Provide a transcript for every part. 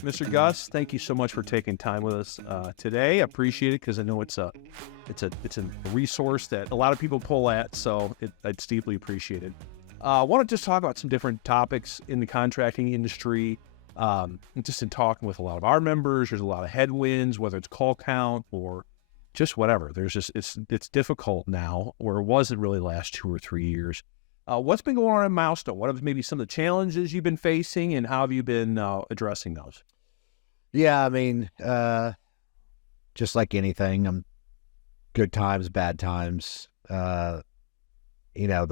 Mr. Gus, thank you so much for taking time with us today. I appreciate it because I know it's a resource that a lot of people pull at, so it's deeply appreciated. I want to just talk about some different topics in the contracting industry. Just in talking with a lot of our members, there's a lot of headwinds, whether it's call count or just whatever. There's just it's difficult now, where it wasn't really the last 2 or 3 years. What's been going on in Milestone? What have maybe some of the challenges you've been facing, and how have you been addressing those? Yeah, I mean, just like anything, good times, bad times. The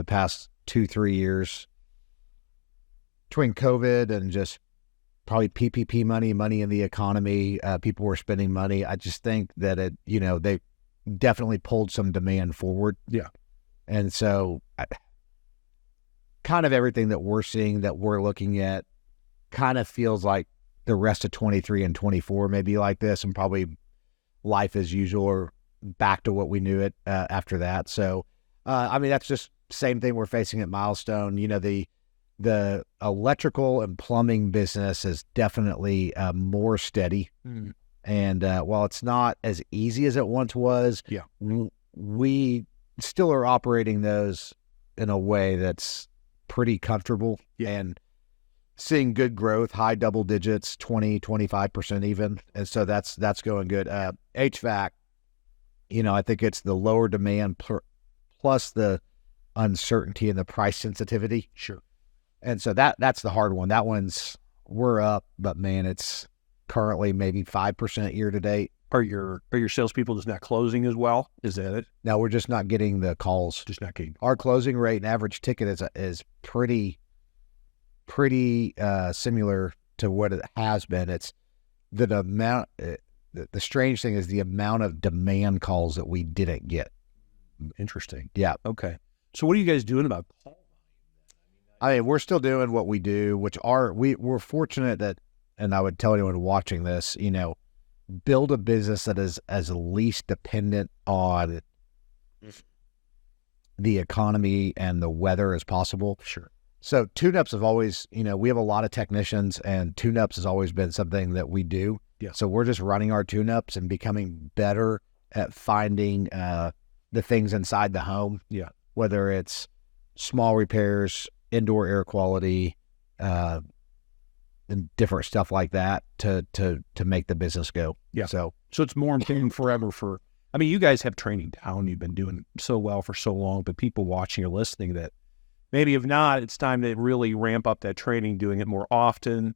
past 2-3 years between COVID and just probably PPP money in the economy, people were spending money. I just think that they definitely pulled some demand forward. Yeah. And so kind of everything that we're seeing, that we're looking at, kind of feels like the rest of 23 and 24 may be like this, and probably life as usual, or back to what we knew it after that. So, that's just same thing we're facing at Milestone. The electrical and plumbing business is definitely more steady. Mm. And while it's not as easy as it once was, yeah, we still are operating those in a way that's pretty comfortable, and seeing good growth, high double digits, 20-25% even. And so that's going good. HVAC, I think it's the lower demand plus the uncertainty and the price sensitivity. Sure. And so that's the hard one. That one's, we're up, but man, it's currently maybe 5% year to date. Are your salespeople just not closing as well? Is that it? No, we're just not getting the calls. Just not getting. Our closing rate and average ticket is pretty similar to what it has been. It's the amount. The strange thing is the amount of demand calls that we didn't get. Interesting. Yeah. Okay. So what are you guys doing about call? We're still doing what we do, which we're fortunate that, and I would tell anyone watching this, build a business that is as least dependent on the economy and the weather as possible. Sure. So tune-ups have always, we have a lot of technicians, and tune-ups has always been something that we do. Yeah. So we're just running our tune-ups and becoming better at finding the things inside the home. Yeah. Whether it's small repairs, indoor air quality, and different stuff like that to make the business go. Yeah. So it's more important forever for, you guys have training down. You've been doing so well for so long, but people watching or listening that maybe if not, it's time to really ramp up that training, doing it more often,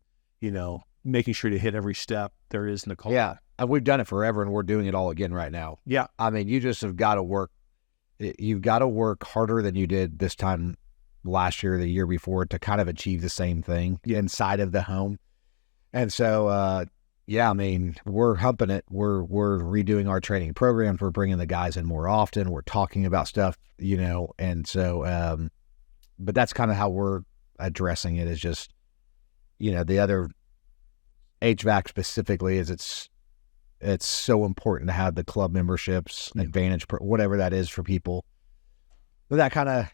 making sure to hit every step there is in the call. Yeah. And we've done it forever, and we're doing it all again right now. Yeah. You just have got to work. You've got to work harder than you did this time last year, the year before, to kind of achieve the same thing inside of the home. And so, we're humping it. We're redoing our training programs. We're bringing the guys in more often. We're talking about stuff, and so, but that's kind of how we're addressing it, is just, the other HVAC specifically is it's so important to have the club memberships, advantage, whatever that is for people. But that kind of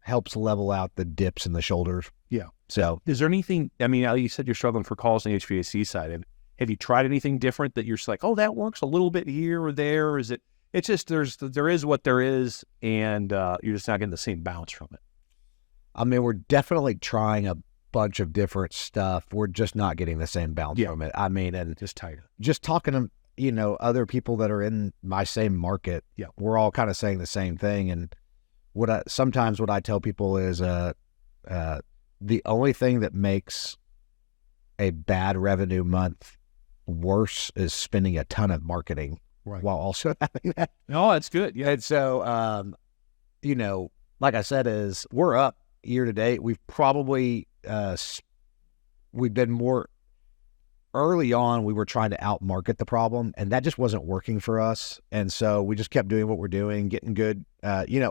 helps level out the dips in the shoulders. Yeah. So is there anything, you said you're struggling for calls on the HVAC side. Have you tried anything different that you're just like, oh, that works a little bit here or there? Or is it's just, there is what there is, and you're just not getting the same bounce from it? We're definitely trying a bunch of different stuff. We're just not getting the same bounce from it. And just tired. Just talking to, other people that are in my same market. Yeah. We're all kind of saying the same thing. And what I tell people is, the only thing that makes a bad revenue month worse is spending a ton of marketing, right, while also having that. Oh, that's good. Yeah. And so, like I said, is we're up year to date. We've probably, we've been more early on. We were trying to outmarket the problem, and that just wasn't working for us. And so we just kept doing what we're doing, getting good,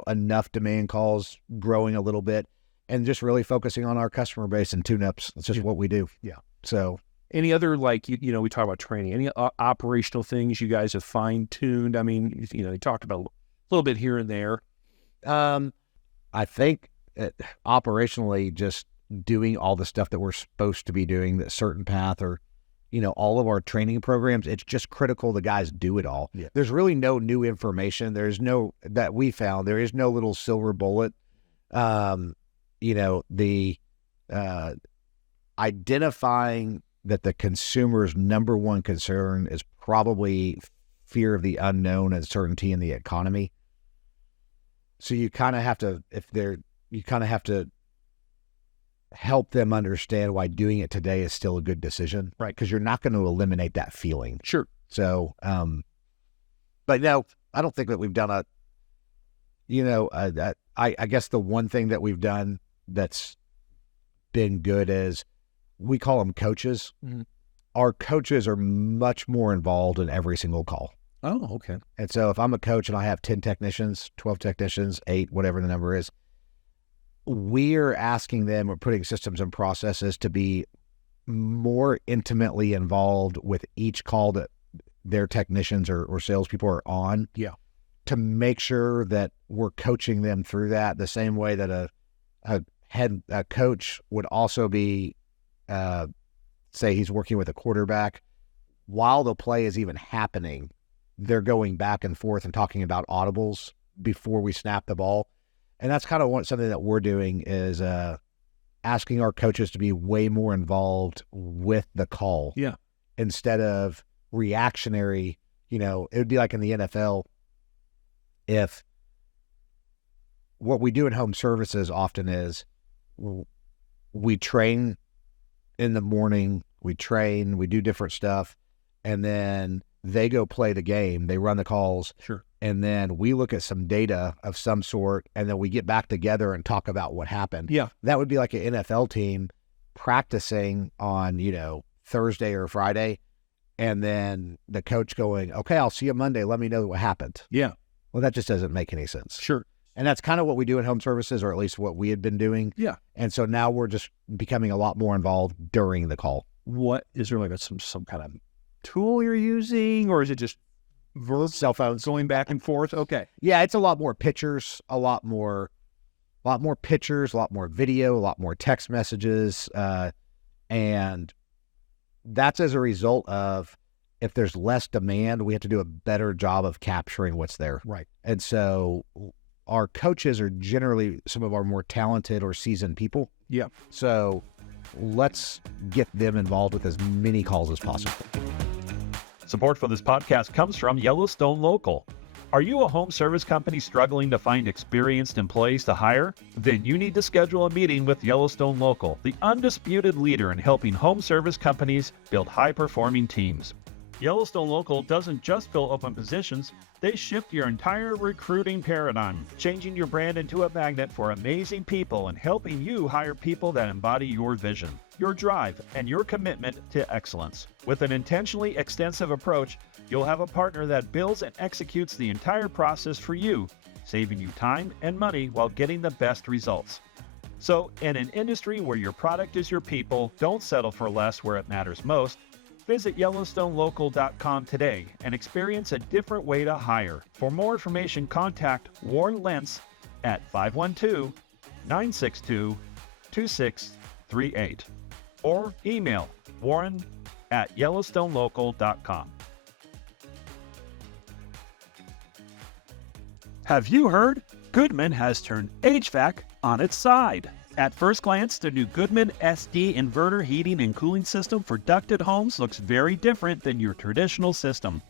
enough demand calls, growing a little bit, and just really focusing on our customer base and tune-ups. It's just what we do. Yeah. So any other, we talk about training, any operational things you guys have fine-tuned? You talked about a little bit here and there. I think operationally, just doing all the stuff that we're supposed to be doing, that CertainPath or, all of our training programs, it's just critical the guys do it all. Yeah. There's really no new information. There is no little silver bullet. The identifying that the consumer's number one concern is probably fear of the unknown, uncertainty in the economy. So you kind of have to, help them understand why doing it today is still a good decision, right? Because you're not going to eliminate that feeling. Sure. So, but no, I don't think that we've done I guess the one thing that we've done that's been good is we call them coaches. Mm-hmm. Our coaches are much more involved in every single call. Oh, okay. And so if I'm a coach and I have 10 technicians, 12 technicians, 8, whatever the number is, we're asking them, or putting systems and processes to be more intimately involved with each call that their technicians or salespeople are on. Yeah. To make sure that we're coaching them through that the same way that a coach would also be, say he's working with a quarterback while the play is even happening. They're going back and forth and talking about audibles before we snap the ball. And that's kind of something that we're doing is asking our coaches to be way more involved with the call. Yeah. Instead of reactionary, it would be like in the NFL, if what we do in home services often is we train in the morning, we do different stuff, and then they go play the game, they run the calls. Sure. And then we look at some data of some sort, and then we get back together and talk about what happened. Yeah. That would be like an NFL team practicing on, Thursday or Friday, and then the coach going, okay, I'll see you Monday. Let me know what happened. Yeah. Well, that just doesn't make any sense. Sure. And that's kind of what we do in home services, or at least what we had been doing. Yeah. And so now we're just becoming a lot more involved during the call. What is there, like some kind of tool you're using, or is it just cell phones going back and forth? Okay. Yeah, it's a lot more pictures, a lot more pictures, a lot more video, a lot more text messages, and that's as a result of, if there's less demand, we have to do a better job of capturing what's there. Right. And so our coaches are generally some of our more talented or seasoned people. Yeah. So let's get them involved with as many calls as possible. Support for this podcast comes from Yellowstone Local. Are you a home service company struggling to find experienced employees to hire? Then you need to schedule a meeting with Yellowstone Local, the undisputed leader in helping home service companies build high-performing teams. Yellowstone Local doesn't just fill open positions, they shift your entire recruiting paradigm, changing your brand into a magnet for amazing people and helping you hire people that embody your vision, your drive, and your commitment to excellence. With an intentionally extensive approach, you'll have a partner that builds and executes the entire process for you, saving you time and money while getting the best results. So, in an industry where your product is your people, don't settle for less where it matters most. Visit YellowstoneLocal.com today and experience a different way to hire. For more information, contact Warren Lentz at 512-962-2638 or email warren@YellowstoneLocal.com. Have you heard? Goodman has turned HVAC on its side. At first glance, the new Goodman SD inverter heating and cooling system for ducted homes looks very different than your traditional system.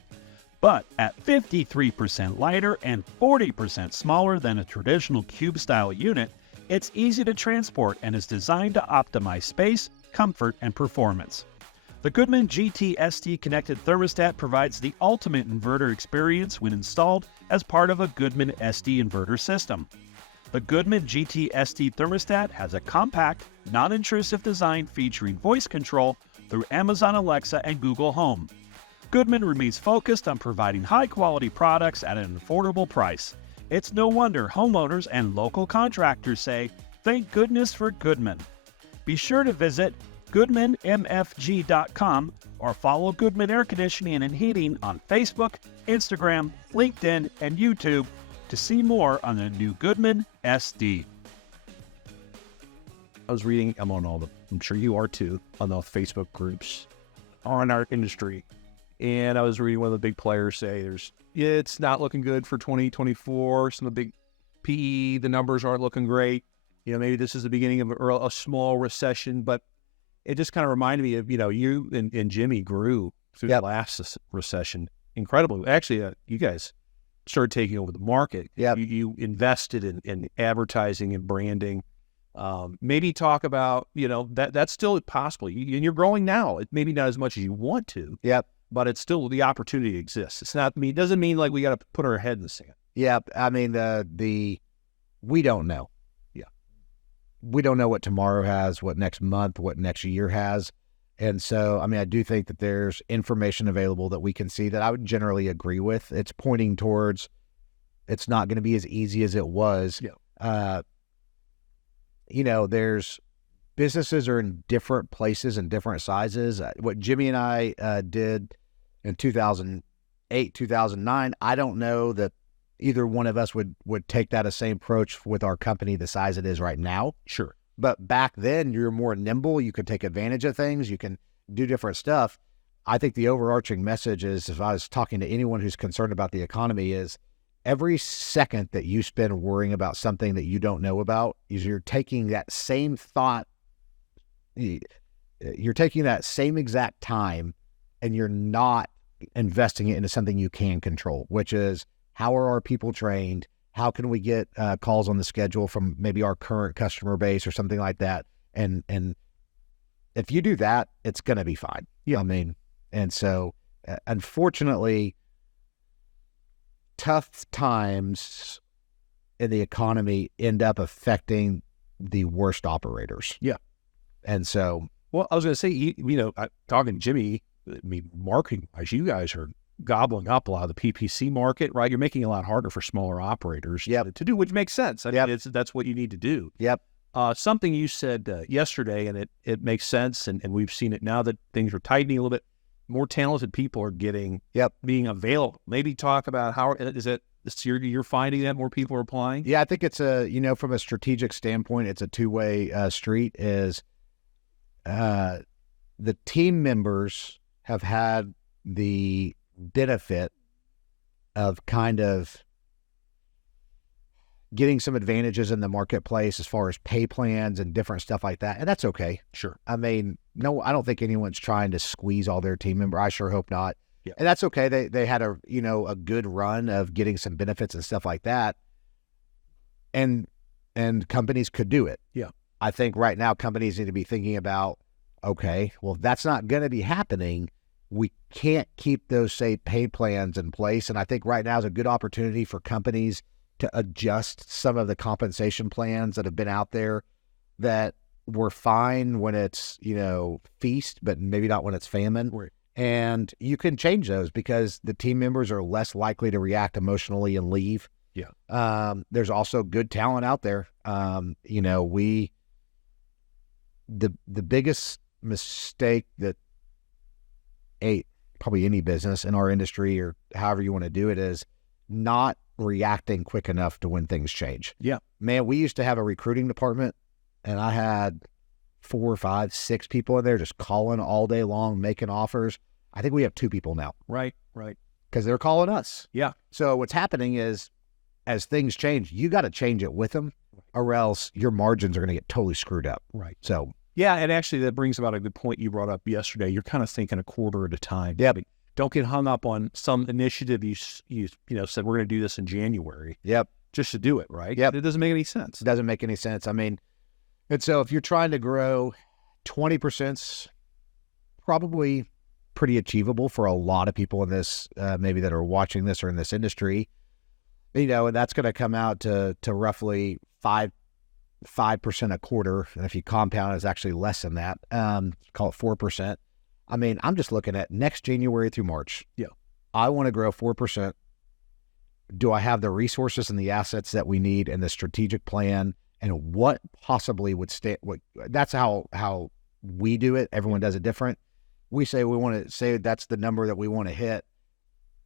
But at 53% lighter and 40% smaller than a traditional cube-style unit, it's easy to transport and is designed to optimize space, comfort, and performance. The Goodman GT SD connected thermostat provides the ultimate inverter experience when installed as part of a Goodman SD inverter system. The Goodman GT SD thermostat has a compact, non-intrusive design featuring voice control through Amazon Alexa and Google Home. Goodman remains focused on providing high-quality products at an affordable price. It's no wonder homeowners and local contractors say, "Thank goodness for Goodman." Be sure to visit GoodmanMFG.com or follow Goodman Air Conditioning and Heating on Facebook, Instagram, LinkedIn, and YouTube to see more on the new Goodman SD. I was reading, I'm sure you are too, on the Facebook groups on our industry. And I was reading one of the big players say it's not looking good for 2024. Some of the big PE, the numbers aren't looking great. Maybe this is the beginning of a small recession, but it just kind of reminded me of, you and Jimmy grew through the last recession incredibly. Actually, you guys started taking over the market. Yep. You invested in advertising and branding. Maybe talk about, that's still possible. And you're growing now. It maybe not as much as you want to. Yep. But it's still, the opportunity exists. It's not me. It doesn't mean like we got to put our head in the sand. Yep. I mean, we don't know. Yeah. We don't know what tomorrow has, what next month, what next year has. And so, I mean, I do think that there's information available that we can see that I would generally agree with. It's pointing towards it's not going to be as easy as it was. Yeah. There's businesses are in different places and different sizes. What Jimmy and I did in 2008, 2009, I don't know that either one of us would take that same approach with our company the size it is right now. Sure. But back then, you're more nimble. You could take advantage of things. You can do different stuff. I think the overarching message is, if I was talking to anyone who's concerned about the economy, is every second that you spend worrying about something that you don't know about, is you're taking that same thought, you're taking that same exact time, and you're not investing it into something you can control, which is, how are our people trained? How can we get calls on the schedule from maybe our current customer base or something like that? And if you do that, it's going to be fine. Yeah. I mean, and so unfortunately, tough times in the economy end up affecting the worst operators. Yeah. And so, well, I was going to say, talking to Jimmy, I mean, marketing wise, you guys are gobbling up a lot of the PPC market, right? You're making it a lot harder for smaller operators to do, which makes sense. I mean, that's what you need to do. Yep. Something you said yesterday, and it makes sense, and we've seen it now that things are tightening a little bit. More talented people are being available. Maybe talk about how is it you're finding that more people are applying? Yeah, I think it's from a strategic standpoint, it's a two-way street. Is the team members have had the benefit of kind of getting some advantages in the marketplace as far as pay plans and different stuff like that. And that's okay. Sure. I mean, no, I don't think anyone's trying to squeeze all their team member. I sure hope not. Yeah. And that's okay. They had a good run of getting some benefits and stuff like that. And companies could do it. Yeah. I think right now companies need to be thinking about, okay, well, if that's not going to be happening, we can't keep those, say, pay plans in place. And I think right now is a good opportunity for companies to adjust some of the compensation plans that have been out there that were fine when it's, feast, but maybe not when it's famine. Right. And you can change those because the team members are less likely to react emotionally and leave. Yeah. There's also good talent out there. The biggest mistake that probably any business in our industry, or however you want to do it, is not reacting quick enough to when things change. Yeah. Man, we used to have a recruiting department, and I had 4, 5, 6 people in there just calling all day long, making offers. I think we have 2 people now. Right. Because they're calling us. Yeah. So what's happening is, as things change, you got to change it with them, or else your margins are going to get totally screwed up. Right. So yeah, and actually that brings about a good point you brought up yesterday. You're kind of thinking a quarter at a time. Yeah. Don't get hung up on some initiative you said we're going to do this in January. Yep. Just to do it, right? Yep. It doesn't make any sense. It doesn't make any sense. I mean, and so if you're trying to grow, 20%'s probably pretty achievable for a lot of people in this, maybe that are watching this or in this industry, and that's going to come out to roughly 5% a quarter. And if you compound, it's actually less than that. Call it 4%. I mean, I'm just looking at next January through March. Yeah. I want to grow 4%. Do I have the resources and the assets that we need and the strategic plan, and what possibly would stay? That's how we do it. Everyone does it different. We say we want to say that's the number that we want to hit.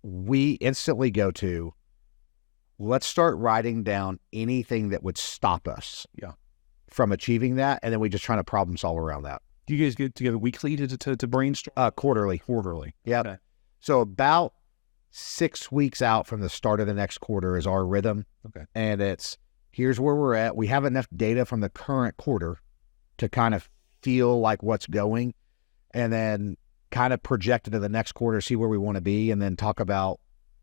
We instantly go to, let's start writing down anything that would stop us. Yeah. from achieving that, and then we just try to problem solve around that. Do you guys get together weekly to brainstorm? Quarterly. Quarterly. Yeah. Okay. So about 6 weeks out from the start of the next quarter is our rhythm. Okay. And it's, here's where we're at. We have enough data from the current quarter to kind of feel like what's going, and then kind of project into the next quarter, see where we want to be, and then talk about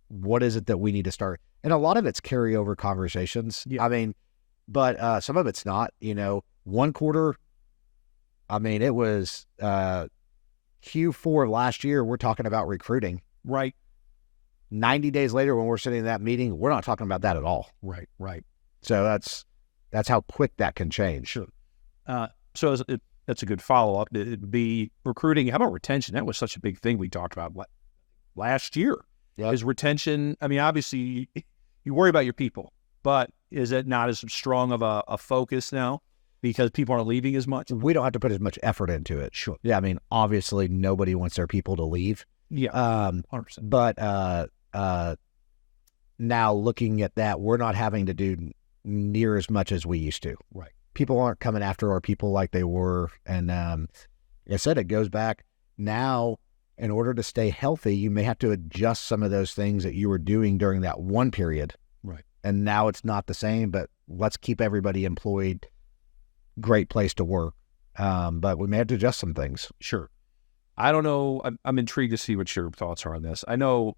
what is it that we need to start. And a lot of it's carryover conversations. Yeah. I mean, but some of it's not, one quarter. I mean, it was Q4 of last year, we're talking about recruiting. Right. 90 days later, when we're sitting in that meeting, we're not talking about that at all. Right. Right. So that's how quick that can change. Sure. So that's a good follow-up. It'd be recruiting. How about retention? That was such a big thing we talked about last year. Yep. Is retention, I mean, obviously you worry about your people, but is it not as strong of a focus now because people aren't leaving as much? We don't have to put as much effort into it. Sure. Yeah, I mean, obviously nobody wants their people to leave. Yeah. 100%. But now looking at that, we're not having to do near as much as we used to. Right. People aren't coming after our people like they were. And like I said, it goes back now. In order to stay healthy, you may have to adjust some of those things that you were doing during that one period. Right. And now it's not the same, but let's keep everybody employed. Great place to work. But we may have to adjust some things. Sure. I don't know. I'm intrigued to see what your thoughts are on this. I know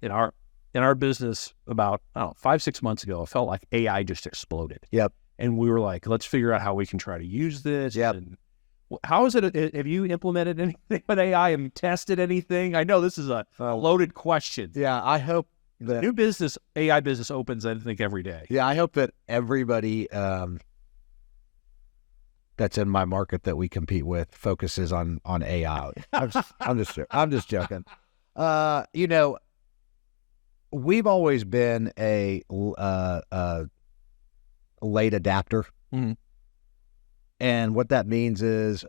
in our business about 5-6 months ago, it felt like AI just exploded. Yep. And we were like, let's figure out how we can try to use this. Yep. And how is it? Have you implemented anything with AI? Have you tested anything? I know this is a loaded question. Yeah, I hope that New business, AI business opens, I think, every day. Yeah, I hope that everybody that's in my market that we compete with focuses on AI. I'm just joking. We've always been a late adapter. Mm-hmm. And what that means is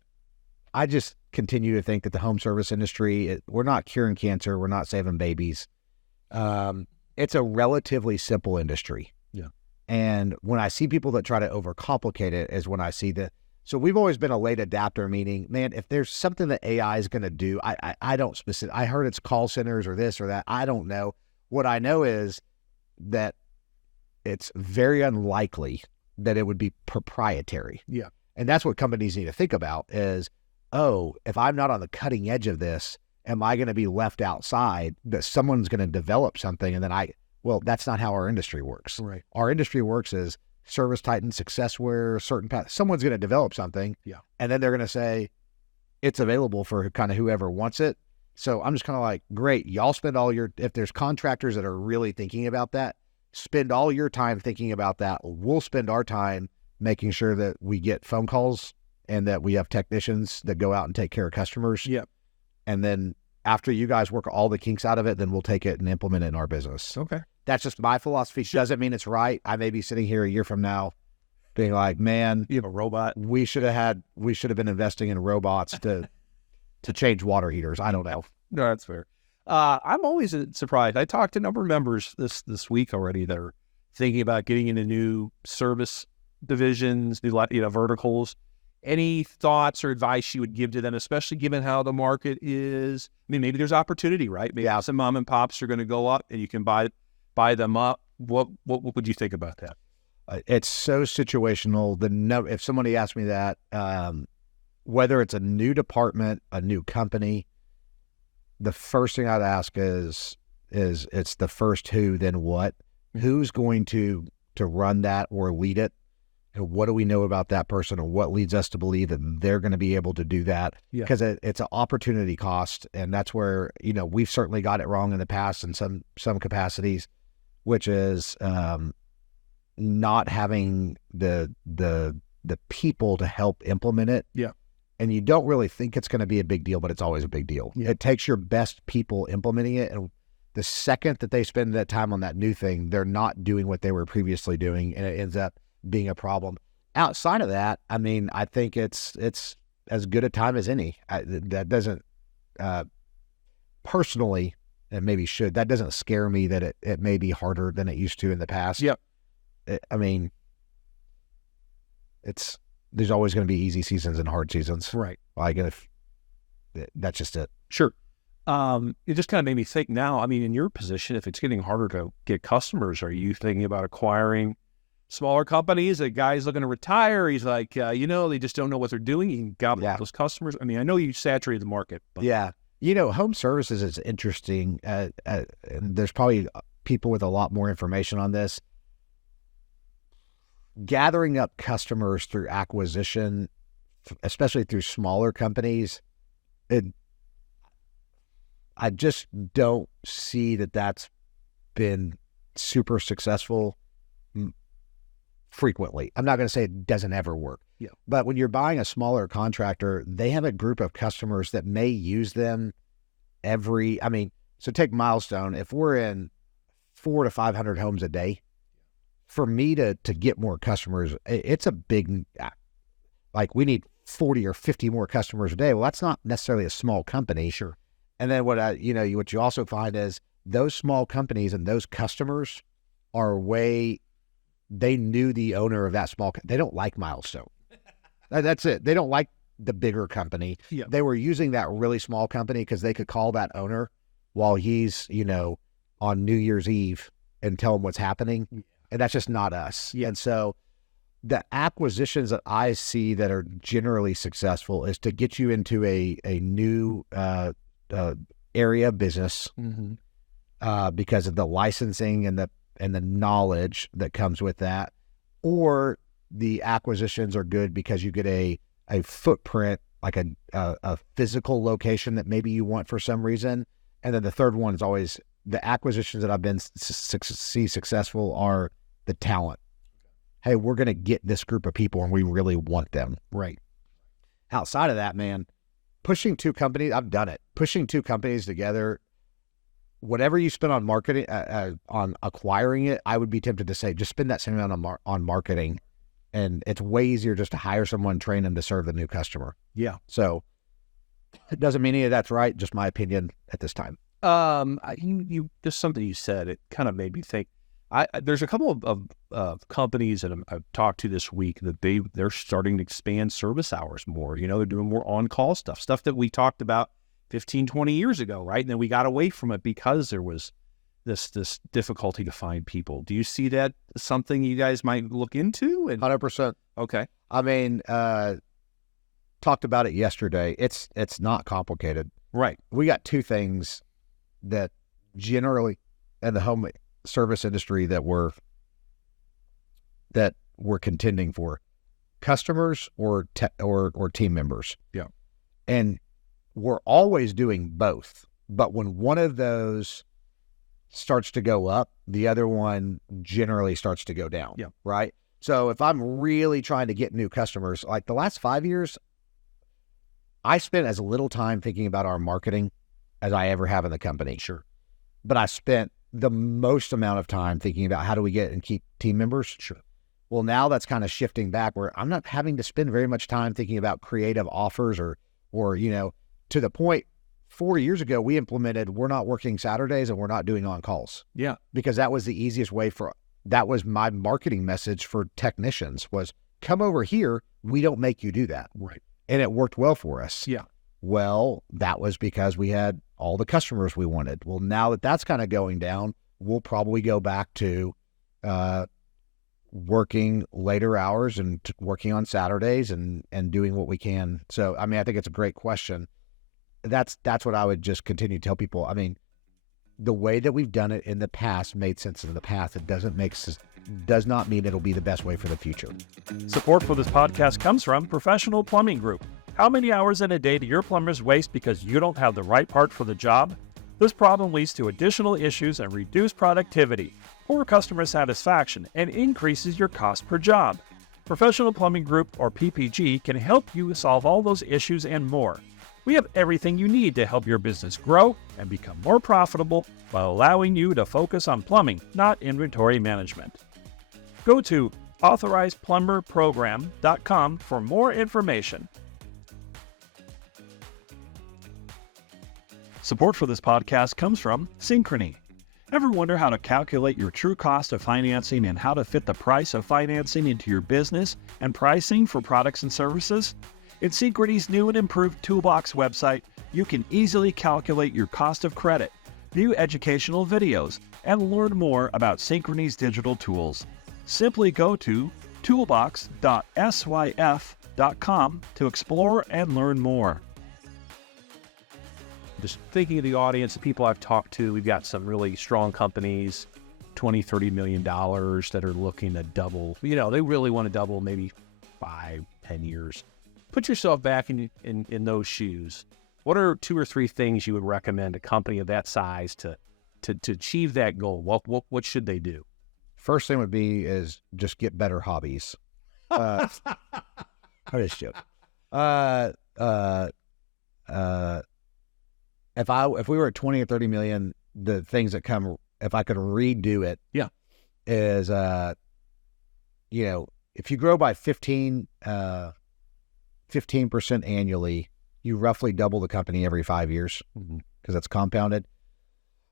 I just continue to think that the home service industry, we're not curing cancer. We're not saving babies. It's a relatively simple industry. Yeah. And when I see people that try to overcomplicate it is when I see that. So we've always been a late adapter, meaning, man, if there's something that AI is going to do, I don't specific. I heard it's call centers or this or that. I don't know. What I know is that it's very unlikely that it would be proprietary. Yeah. And that's what companies need to think about is, if I'm not on the cutting edge of this, am I going to be left outside that someone's going to develop something? And then that's not how our industry works. Right. Our industry works as ServiceTitan, Successware, CertainPath. Someone's going to develop something. Yeah. And then they're going to say it's available for kind of whoever wants it. So I'm just kind of like, great. Y'all spend if there's contractors that are really thinking about that, spend all your time thinking about that. We'll spend our time making sure that we get phone calls and that we have technicians that go out and take care of customers. Yep. And then after you guys work all the kinks out of it, then we'll take it and implement it in our business. Okay. That's just my philosophy. Doesn't mean it's right. I may be sitting here a year from now being like, man, You have a robot. we should have been investing in robots to change water heaters. I don't know. No, that's fair. I'm always surprised. I talked to a number of members this week already that are thinking about getting into new service divisions, new verticals. Any thoughts or advice you would give to them, especially given how the market is? I mean, maybe there's opportunity, right? Maybe some mom and pops are going to go up, and you can buy them up. What would you think about that? It's so situational. If somebody asked me that, whether it's a new department, a new company, the first thing I'd ask is it's the first who, then what? Who's going to run that or lead it? And what do we know about that person, or what leads us to believe that they're going to be able to do that? Because it's an opportunity cost, and that's where we've certainly got it wrong in the past in some capacities, which is not having the people to help implement it. Yeah. And you don't really think it's going to be a big deal, but it's always a big deal. Yeah. It takes your best people implementing it, and the second that they spend that time on that new thing, they're not doing what they were previously doing, and it ends up being a problem. Outside of that, I mean, I think it's as good a time as any. That doesn't personally, and maybe should, that doesn't scare me that it may be harder than it used to in the past. Yep. I mean, it's there's always going to be easy seasons and hard seasons. Right. Like, if that's just it. Sure. It just kind of made me think now, I mean, in your position, if it's getting harder to get customers, are you thinking about acquiring smaller companies? A guy's looking to retire. He's like, they just don't know what they're doing. You can gobble up those customers. I mean, I know you saturated the market. But... Yeah. Home services is interesting. And there's probably people with a lot more information on this. Gathering up customers through acquisition, especially through smaller companies, I just don't see that that's been super successful frequently. I'm not going to say it doesn't ever work. Yeah. But when you're buying a smaller contractor, they have a group of customers that may use them so take Milestone. If we're in 400 to 500 homes a day, for me to get more customers, it's a big, like, we need 40 or 50 more customers a day. Well, that's not necessarily a small company. Sure. And then what you also find is those small companies and those customers they knew the owner of that they don't like Milestone. That's it. They don't like the bigger company. Yeah. They were using that really small company because they could call that owner while he's, on New Year's Eve and tell him what's happening. And that's just not us. Yeah. And so the acquisitions that I see that are generally successful is to get you into a new area of business, because of the licensing and the knowledge that comes with that. Or the acquisitions are good because you get a footprint, like a physical location that maybe you want for some reason. And then the third one is always the acquisitions that I've been see successful are the talent. Hey, we're going to get this group of people and we really want them. Right. Outside of that, man, pushing two companies, I've done it. Pushing two companies together, whatever you spend on marketing, on acquiring it, I would be tempted to say, just spend that same amount on marketing. And it's way easier just to hire someone, train them to serve the new customer. Yeah. So it doesn't mean any of that's right. Just my opinion at this time. Just something you said, it kind of made me think. There's a couple of companies that I've talked to this week that they're starting to expand service hours more. They're doing more on-call stuff that we talked about 15, 20 years ago, right? And then we got away from it because there was this difficulty to find people. Do you see that as something you guys might look into? 100%. Okay. I mean, talked about it yesterday. It's not complicated. Right. We got two things that generally in the home service industry that we're contending for: customers or team members. Yeah. And we're always doing both. But when one of those starts to go up, the other one generally starts to go down. Yeah. Right. So if I'm really trying to get new customers, like the last 5 years, I spent as little time thinking about our marketing as I ever have in the company. Sure. But I spent the most amount of time thinking about how do we get and keep team members. Sure. Well, now that's kind of shifting back where I'm not having to spend very much time thinking about creative offers or to the point 4 years ago, we implemented, we're not working Saturdays and we're not doing on calls. Yeah. Because that was the easiest way that was my marketing message for technicians was, come over here. We don't make you do that. Right. And it worked well for us. Yeah. Well, that was because we had all the customers we wanted. Well, now that that's kind of going down, we'll probably go back to working later hours and working on Saturdays and doing what we can. So, I mean, I think it's a great question. That's what I would just continue to tell people. I mean, the way that we've done it in the past made sense in the past. It does not mean it'll be the best way for the future. Support for this podcast comes from Professional Plumbing Group. How many hours in a day do your plumbers waste because you don't have the right part for the job? This problem leads to additional issues and reduced productivity, poor customer satisfaction, and increases your cost per job. Professional Plumbing Group, or PPG, can help you solve all those issues and more. We have everything you need to help your business grow and become more profitable while allowing you to focus on plumbing, not inventory management. Go to authorizedplumberprogram.com for more information. Support for this podcast comes from Synchrony. Ever wonder how to calculate your true cost of financing and how to fit the price of financing into your business and pricing for products and services? In Synchrony's new and improved Toolbox website, you can easily calculate your cost of credit, view educational videos, and learn more about Synchrony's digital tools. Simply go to toolbox.syf.com to explore and learn more. Just thinking of the audience, the people I've talked to, we've got some really strong companies, $20-30 million that are looking to double. They really want to double maybe 5-10 years. Put yourself back in those shoes. What are 2 or 3 things you would recommend a company of that size to achieve that goal? What should they do? First thing would be is just get better hobbies. I just joke. If we were at 20 or 30 million, the things that come, if I could redo it, is if you grow by 15% annually, you roughly double the company every 5 years because that's compounded.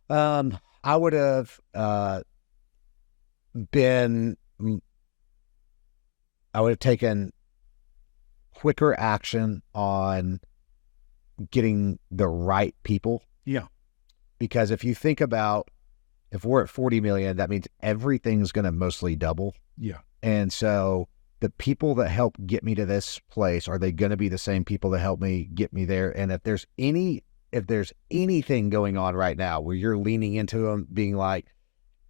I would have taken quicker action on getting the right people. Yeah. Because if you think about, if we're at 40 million, that means everything's going to mostly double. Yeah. And so the people that help get me to this place, are they going to be the same people that help me get me there? And if there's anything going on right now where you're leaning into them, being like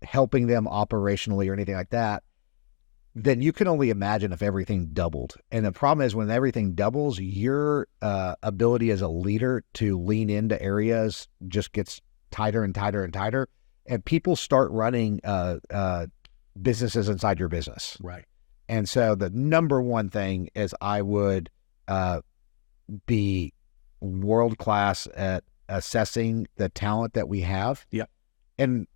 helping them operationally or anything like that, then you can only imagine if everything doubled. And the problem is when everything doubles, your ability as a leader to lean into areas just gets tighter and tighter and tighter. And people start running businesses inside your business. Right. And so the number one thing is I would be world-class at assessing the talent that we have. Yeah. And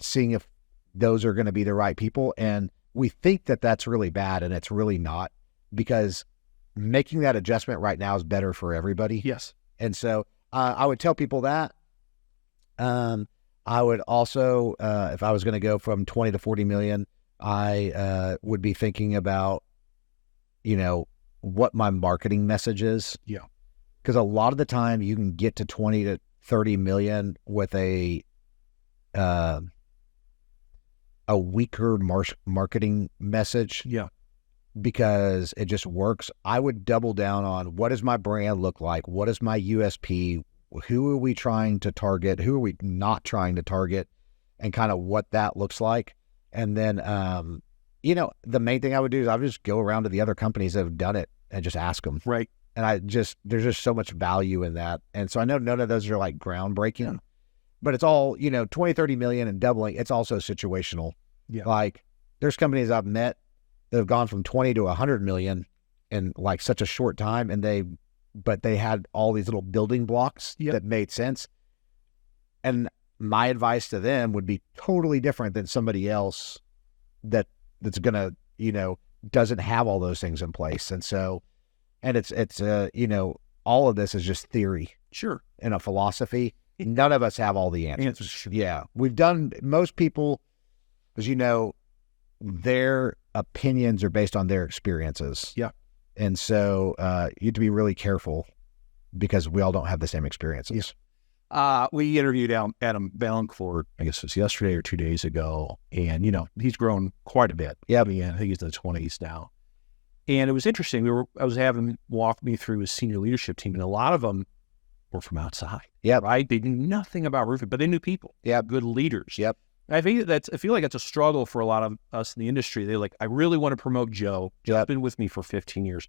seeing if those are going to be the right people. And we think that that's really bad, and it's really not, because making that adjustment right now is better for everybody. Yes. And so I would tell people that. I would also, if I was going to go from 20 to 40 million, I would be thinking about, what my marketing message is. Yeah. Because a lot of the time you can get to 20 to 30 million with a weaker marketing message. Yeah. Because it just works. I would double down on, what does my brand look like? What is my USP? Who are we trying to target? Who are we not trying to target? And kind of what that looks like. And then, the main thing I would do is I would just go around to the other companies that have done it and just ask them. Right. And there's just so much value in that. And so I know none of those are like groundbreaking, but it's all, 20, 30 million and doubling. It's also situational. Yeah. Like there's companies I've met that have gone from 20 to 100 million in like such a short time. But they had all these little building blocks that made sense. And my advice to them would be totally different than somebody else that's going to, doesn't have all those things in place. And so, and it's all of this is just theory. Sure. And a philosophy. None of us have all the answers. Sure. Yeah. Most people, as you know, their opinions are based on their experiences. Yeah. And so you have to be really careful because we all don't have the same experiences. We interviewed Adam Ballancourt, I guess it was yesterday or 2 days ago, and he's grown quite a bit. Yeah, I think he's in the 20s now. And it was interesting. I was having him walk me through his senior leadership team, and a lot of them were from outside. Yeah, right. They knew nothing about roofing, but they knew people. Yeah, good leaders. Yep. I feel like that's a struggle for a lot of us in the industry. They're like, I really want to promote Joe. Joe's been with me for 15 years.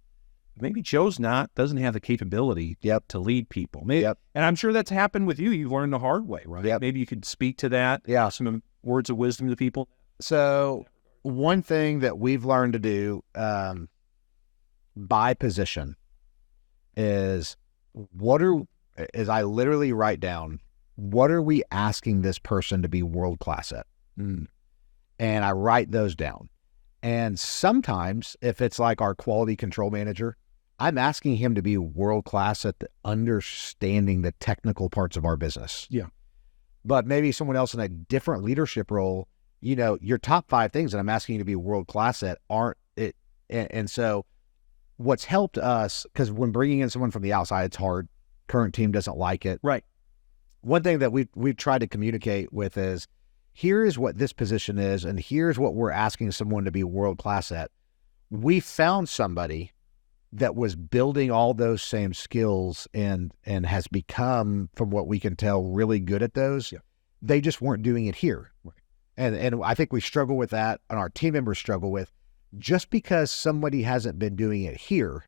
Maybe Joe's doesn't have the capability to lead people. Maybe, and I'm sure that's happened with you. You've learned the hard way, right? Yep. Maybe you could speak to that. Yeah. Some words of wisdom to people. So one thing that we've learned to do by position is I literally write down, what are we asking this person to be world-class at? And I write those down. And sometimes if it's like our quality control manager, I'm asking him to be world-class at understanding the technical parts of our business. Yeah. but maybe someone else in a different leadership role, your top 5 things that I'm asking you to be world class at aren't it. And so what's helped us, because when bringing in someone from the outside, it's hard. Current team doesn't like it. Right. One thing that we've tried to communicate with is, here is what this position is, and here's what we're asking someone to be world class at. We found somebody that was building all those same skills and has become, from what we can tell, really good at those. Yeah. They just weren't doing it here. Right. And I think we struggle with that, and our team members struggle with, just because somebody hasn't been doing it here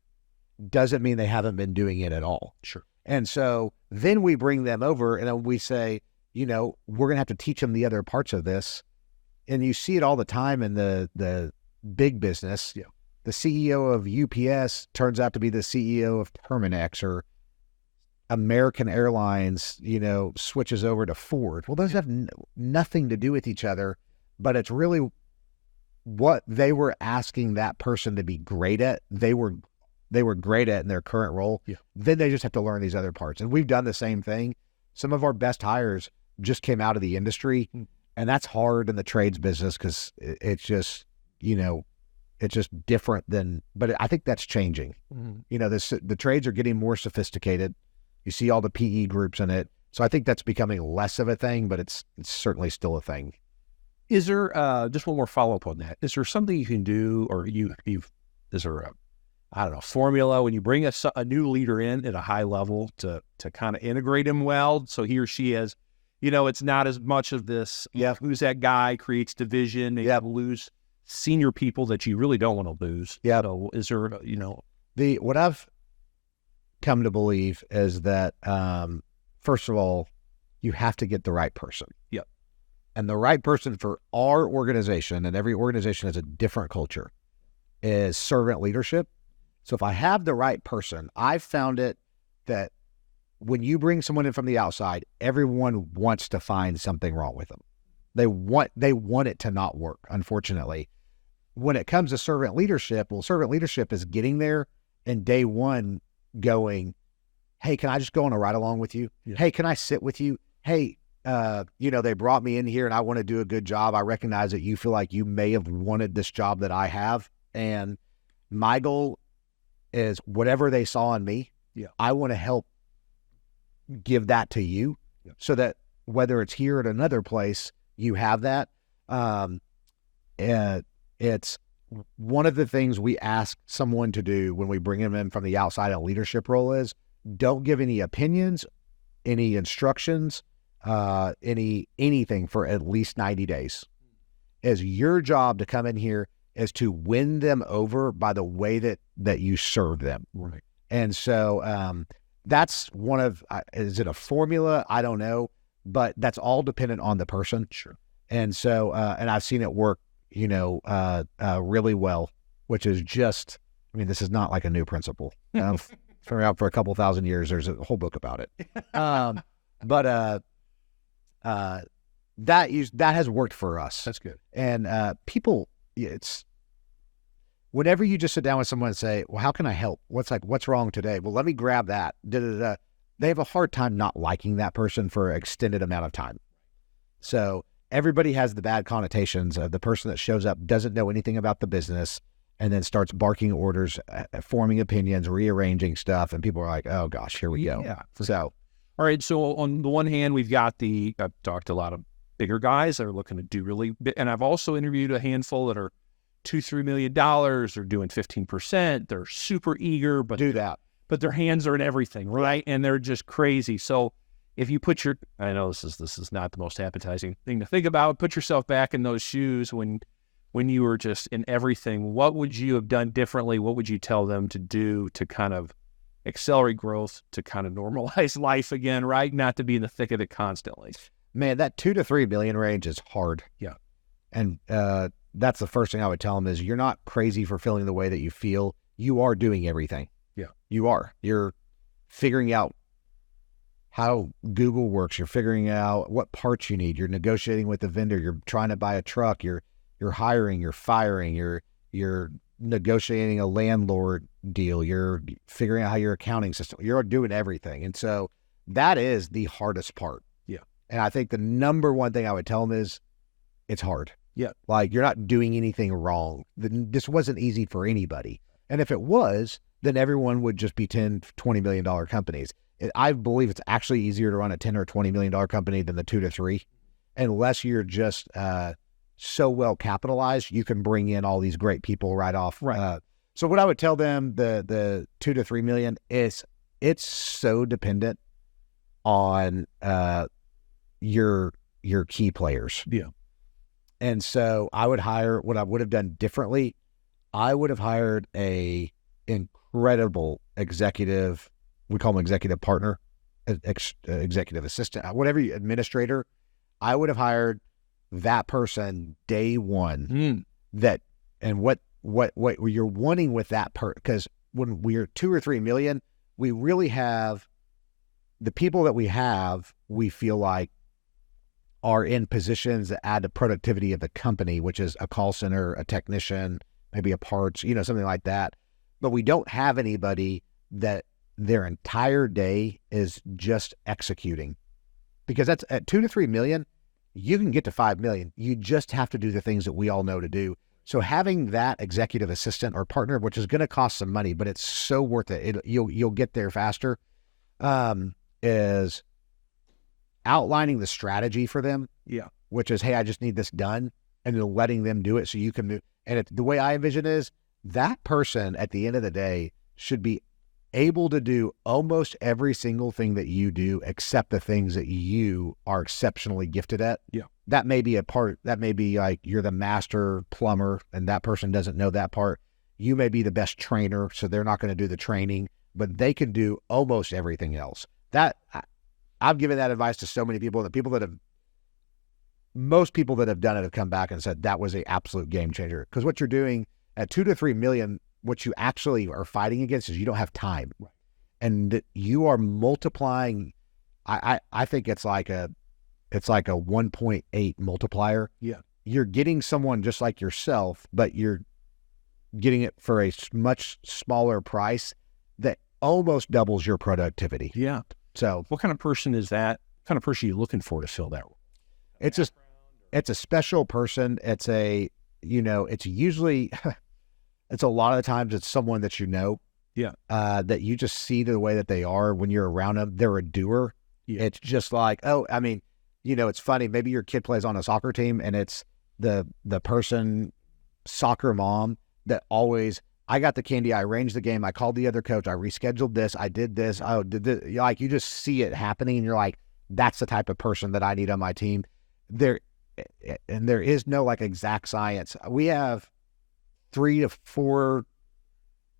doesn't mean they haven't been doing it at all. Sure. And so then we bring them over and then we say, we're going to have to teach them the other parts of this. And you see it all the time in the big business. Yeah. The CEO of UPS turns out to be the CEO of Terminex, or American Airlines, switches over to Ford. Well, those have nothing to do with each other, but it's really what they were asking that person to be great at. They were great at in their current role. Yeah. Then they just have to learn these other parts. And we've done the same thing. Some of our best hires just came out of the industry, and that's hard in the trades business because it's just, it's just different than, but I think that's changing. Mm-hmm. The trades are getting more sophisticated. You see all the PE groups in it. So I think that's becoming less of a thing, but it's certainly still a thing. Is there, just one more follow-up on that, is there something you can do, or is there a formula when you bring a new leader in at a high level to kind of integrate him well, so he or she has, it's not as much of this, who's that guy, creates division, and you lose senior people that you really don't want to lose. Yeah. So is there, what I've come to believe is that, first of all, you have to get the right person. Yep. And the right person for our organization, and every organization has a different culture, is servant leadership. So if I have the right person, I've found it that when you bring someone in from the outside, everyone wants to find something wrong with them. They want it to not work, unfortunately. When it comes to servant leadership, servant leadership is getting there and day one going, hey, can I just go on a ride along with you? Yeah. Hey, can I sit with you? Hey, they brought me in here and I want to do a good job. I recognize that you feel like you may have wanted this job that I have. And my goal is whatever they saw in me, I want to help give that to you so that whether it's here or at another place, you have that. It's one of the things we ask someone to do when we bring them in from the outside, a leadership role, is don't give any opinions, any instructions, anything for at least 90 days. It's your job to come in here is to win them over by the way that you serve them. Right. And so that's one of, is it a formula? I don't know, but that's all dependent on the person. Sure. And so, and I've seen it work, really well, which is just, this is not like a new principle. It's been around for a couple thousand years. There's a whole book about it. But that has worked for us. That's good. And people, it's whenever you just sit down with someone and say, well, how can I help? What's wrong today? Well, let me grab that. They have a hard time not liking that person for an extended amount of time. So everybody has the bad connotations of the person that shows up, doesn't know anything about the business, and then starts barking orders, forming opinions, rearranging stuff. And people are like, oh gosh, here we go. Yeah. So, all right. So on the one hand, we've got I've talked to a lot of bigger guys that are looking to do really big, and I've also interviewed a handful that are $2-3 million. They're doing 15%. They're super eager, but their hands are in everything, right? And they're just crazy. So if you put I know this is not the most appetizing thing to think about. Put yourself back in those shoes when you were just in everything. What would you have done differently? What would you tell them to do to kind of accelerate growth, to kind of normalize life again, right? Not to be in the thick of it constantly. Man, that 2 to 3 million range is hard. Yeah. And that's the first thing I would tell them is you're not crazy for feeling the way that you feel. You are doing everything. Yeah. You are. You're figuring out how Google works. You're figuring out what parts you need. You're negotiating with the vendor. You're trying to buy a truck. You're hiring. You're firing. You're negotiating a landlord deal. You're figuring out how your accounting system. You're doing everything. And so that is the hardest part. Yeah. And I think the number one thing I would tell them is it's hard. Yeah. Like, you're not doing anything wrong. This wasn't easy for anybody. And if it was, then everyone would just be $10, $20 million companies. I believe it's actually easier to run a $10 or $20 million company than the 2 to 3, unless you're just so well capitalized, you can bring in all these great people right off. Right. So what I would tell them, the 2 to 3 million, is it's so dependent on your key players. Yeah. And so I would hire, what I would have done differently, I would have hired a incredible executive, we call them executive partner, executive assistant, whatever, administrator. I would have hired that person day one. That, and what you're wanting with that because when we're 2 or 3 million, we really have the people that we have, we feel like are in positions that add to productivity of the company, which is a call center, a technician, maybe a parts, something like that. But we don't have anybody that their entire day is just executing, because that's at 2 to 3 million, you can get to 5 million. You just have to do the things that we all know to do. So having that executive assistant or partner, which is going to cost some money, but it's so worth it. You'll get there faster. Is outlining the strategy for them. Yeah. Which is, hey, I just need this done, and then letting them do it so you can move. And the way I envision is that person at the end of the day should be able to do almost every single thing that you do, except the things that you are exceptionally gifted at. Yeah. That may be a part, that may be like you're the master plumber and that person doesn't know that part. You may be the best trainer, so they're not going to do the training, but they can do almost everything else. I've given that advice to so many people, most people that have done it have come back and said that was an absolute game changer. Because what you're doing at 2 to 3 million, what you actually are fighting against is you don't have time. Right. And you are multiplying. I think it's like a 1.8 multiplier. Yeah. You're getting someone just like yourself, but you're getting it for a much smaller price that almost doubles your productivity. Yeah. So what kind of person is that? What kind of person are you looking for to fill that role? It's a special person. It's usually, it's a lot of the times it's someone that yeah, that you just see the way that they are when you're around them. They're a doer. Yeah. It's just like, it's funny. Maybe your kid plays on a soccer team and it's the person, soccer mom, that always, I got the candy, I arranged the game, I called the other coach, I rescheduled this, I did this, I did this. Like, you just see it happening and you're like, that's the type of person that I need on my team. There is no like exact science. We have 3 to 4,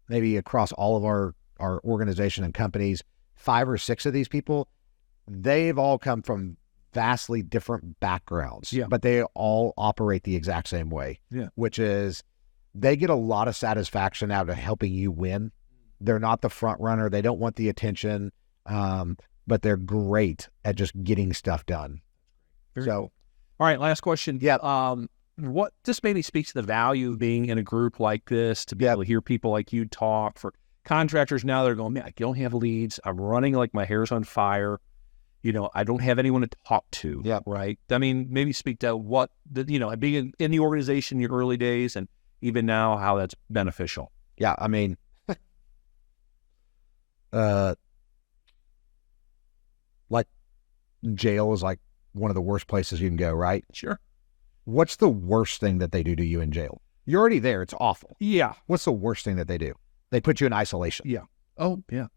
maybe across all of our organization and companies, 5 or 6 of these people, they've all come from vastly different backgrounds, yeah, but they all operate the exact same way, yeah, which is they get a lot of satisfaction out of helping you win. They're not the front runner. They don't want the attention, but they're great at just getting stuff done. Very so, cool. All right, last question. Yeah. What this maybe speaks to the value of being in a group like this, to be able to hear people like you talk. For contractors now, they're going, man, I don't have leads. I'm running like my hair's on fire. I don't have anyone to talk to. Yeah. Right. I mean, maybe speak to what, being in the organization in your early days and even now, how that's beneficial. Yeah. I mean, like jail is like one of the worst places you can go, right? Sure. What's the worst thing that they do to you in jail? You're already there. It's awful. Yeah. What's the worst thing that they do? They put you in isolation. Yeah. Oh, yeah.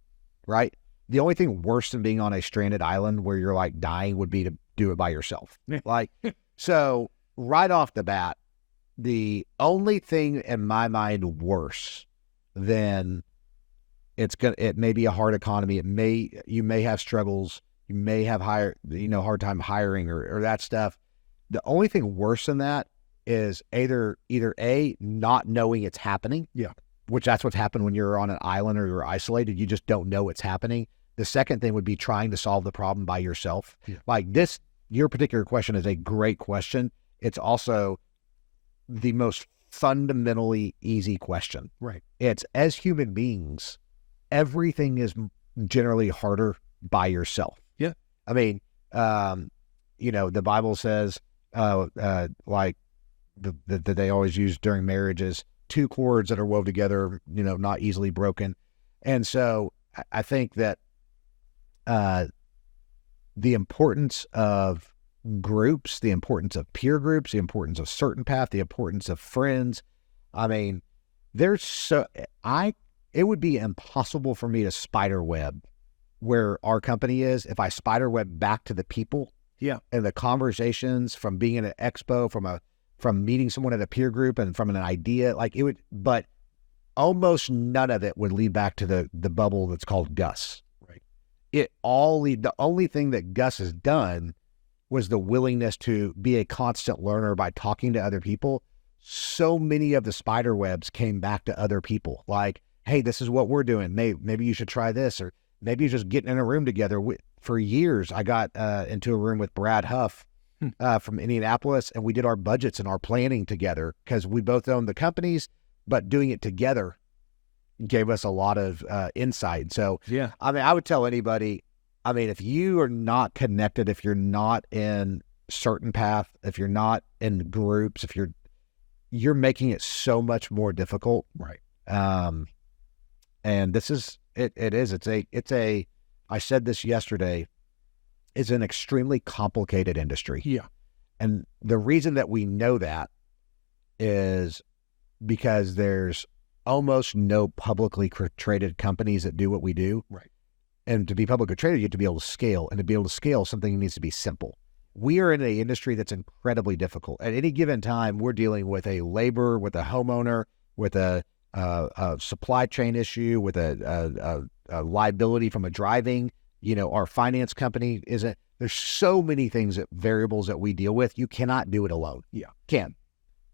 Right? The only thing worse than being on a stranded island where you're like dying would be to do it by yourself. Yeah. Like, so right off the bat, the only thing in my mind worse than it may be a hard economy. You may have struggles. You may have hard time hiring or that stuff. The only thing worse than that is either A, not knowing it's happening. Yeah. Which that's what's happened when you're on an island or you're isolated. You just don't know it's happening. The second thing would be trying to solve the problem by yourself. Yeah. Like your particular question is a great question. It's also the most fundamentally easy question. Right. It's, as human beings, everything is generally harder by yourself. Yeah. I mean, the Bible says, like that they always use during marriage is two cords that are wove together, not easily broken. And so I think that the importance of groups, the importance of peer groups, the importance of CertainPath, the importance of friends. I mean, it would be impossible for me to spider web where our company is if I spider web back to the people. Yeah. And the conversations from being at an expo, from meeting someone at a peer group and from an idea, like it would, but almost none of it would lead back to the bubble that's called Gus. Right. The only thing that Gus has done was the willingness to be a constant learner by talking to other people. So many of the spider webs came back to other people. Like, hey, this is what we're doing. Maybe you should try this, or maybe you're just getting in a room together. For years, I got into a room with Brad Huff from Indianapolis, and we did our budgets and our planning together because we both owned the companies, but doing it together gave us a lot of insight. So, yeah, I mean, I would tell anybody, I mean, if you are not connected, if you're not in CertainPath, if you're not in groups, if you're making it so much more difficult. Right. And this is, it's a, I said this yesterday, it's an extremely complicated industry. Yeah. And the reason that we know that is because there's almost no publicly traded companies that do what we do. Right. And to be publicly traded, you have to be able to scale. And to be able to scale, something needs to be simple. We are in an industry that's incredibly difficult. At any given time, we're dealing with a labor, with a homeowner, with a supply chain issue, with a liability from a driving. Our finance company isn't. There's so many variables that we deal with. You cannot do it alone. Yeah. Can.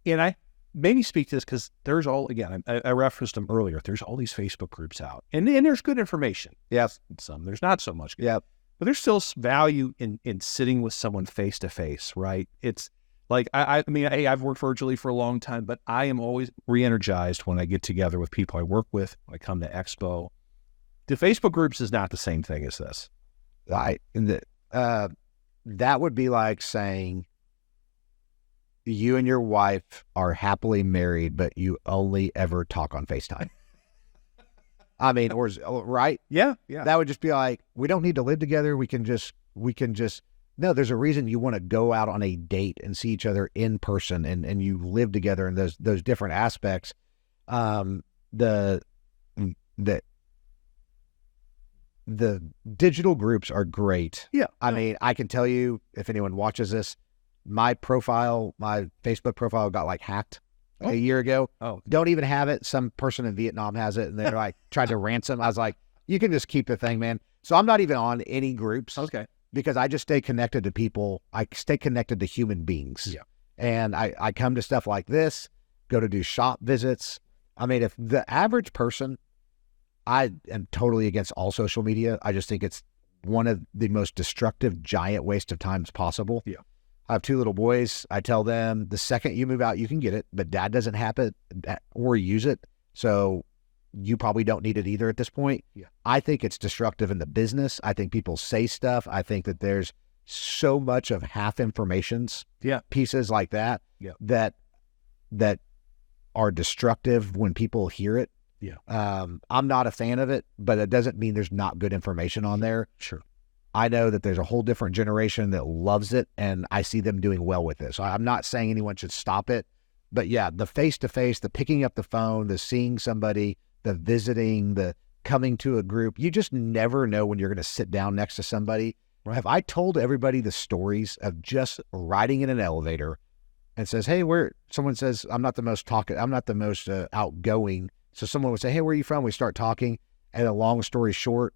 And I maybe speak to this because there's I referenced them earlier. There's all these Facebook groups out, and there's good information. Yes. Some there's not so much. Yeah. But there's still value in sitting with someone face to face, right? It's like, I mean, I've worked virtually for a long time, but I am always re-energized when I get together with people I work with, when I come to Expo. The Facebook groups is not the same thing as this. That would be like saying you and your wife are happily married, but you only ever talk on FaceTime. I mean, right? Yeah, yeah. That would just be like, we don't need to live together. We can just, no, there's a reason you want to go out on a date and see each other in person and you live together in those different aspects. The digital groups are great. Yeah. I mean, I can tell you, if anyone watches this, my Facebook profile got like hacked a year ago. Oh, don't even have it. Some person in Vietnam has it, and they're like tried to ransom. I was like, you can just keep the thing, man. So I'm not even on any groups. Okay. Because I just stay connected to people. I stay connected to human beings. Yeah. And I come to stuff like this, go to do shop visits. I mean, if the average person, I am totally against all social media. I just think it's one of the most destructive, giant waste of times possible. Yeah. I have 2 little boys. I tell them the second you move out, you can get it, but dad doesn't have it or use it. So you probably don't need it either at this point. Yeah. I think it's destructive in the business. I think people say stuff. I think that there's so much of half informations, pieces like that, that are destructive when people hear it. Yeah. I'm not a fan of it, but it doesn't mean there's not good information on there. Sure. I know that there's a whole different generation that loves it, and I see them doing well with it. So I'm not saying anyone should stop it, but yeah, the face-to-face, the picking up the phone, the seeing somebody, the visiting, the coming to a group, you just never know when you're going to sit down next to somebody. Right. Have I told everybody the stories of just riding in an elevator and says, hey, someone says, I'm not the most outgoing. So someone would say, hey, where are you from? We start talking. And a long story short,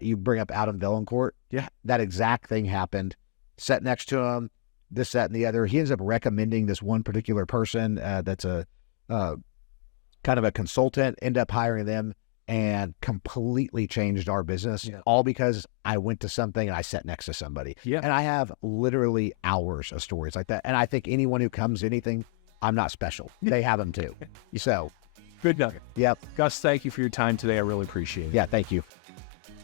you bring up Adam Vaillancourt. Yeah. That exact thing happened. Sat next to him, this, that, and the other. He ends up recommending this one particular person that's a kind of a consultant, end up hiring them and completely changed our business, all because I went to something and I sat next to somebody. Yeah. And I have literally hours of stories like that. And I think anyone who comes to anything, I'm not special. They have them too. So... Good nugget. Yep. Gus, thank you for your time today. I really appreciate it. Yeah, thank you.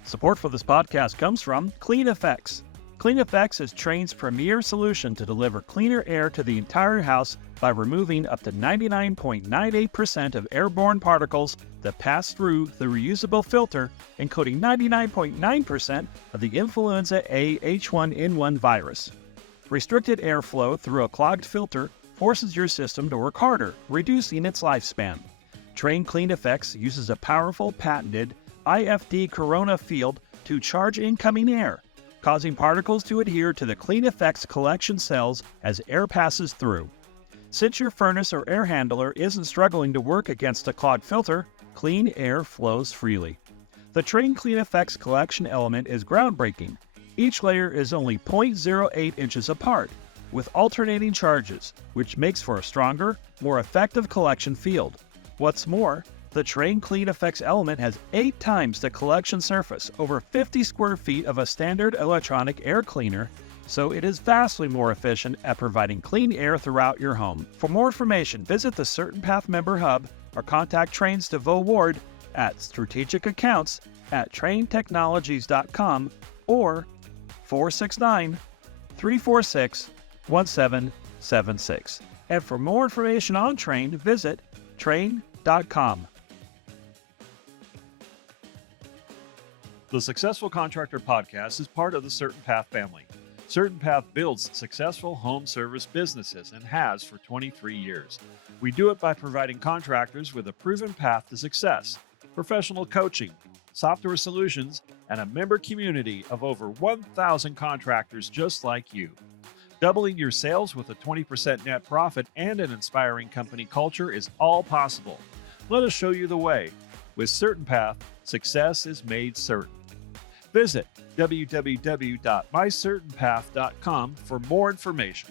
Support for this podcast comes from Clean Effects. CleanFX is Trane's premier solution to deliver cleaner air to the entire house by removing up to 99.98% of airborne particles that pass through the reusable filter and coating 99.9% of the influenza A H1N1 virus. Restricted airflow through a clogged filter forces your system to work harder, reducing its lifespan. Trane CleanFX uses a powerful patented IFD corona field to charge incoming air, causing particles to adhere to the CleanFX collection cells as air passes through. Since your furnace or air handler isn't struggling to work against a clogged filter, clean air flows freely. The Trane CleanFX collection element is groundbreaking. Each layer is only 0.08 inches apart, with alternating charges, which makes for a stronger, more effective collection field. What's more, the Trane CleanFX element has 8 times the collection surface, over 50 square feet of a standard electronic air cleaner, so it is vastly more efficient at providing clean air throughout your home. For more information, visit the CertainPath member hub or contact Trane's DeVoe Ward at strategicaccounts@tranetechnologies.com or 469-346-1776. And for more information on Trane, visit trane.com. The Successful Contractor Podcast is part of the CertainPath family. CertainPath builds successful home service businesses and has for 23 years. We do it by providing contractors with a proven path to success, professional coaching, software solutions, and a member community of over 1,000 contractors just like you. Doubling your sales with a 20% net profit and an inspiring company culture is all possible. Let us show you the way. With CertainPath, success is made certain. Visit www.mycertainpath.com for more information.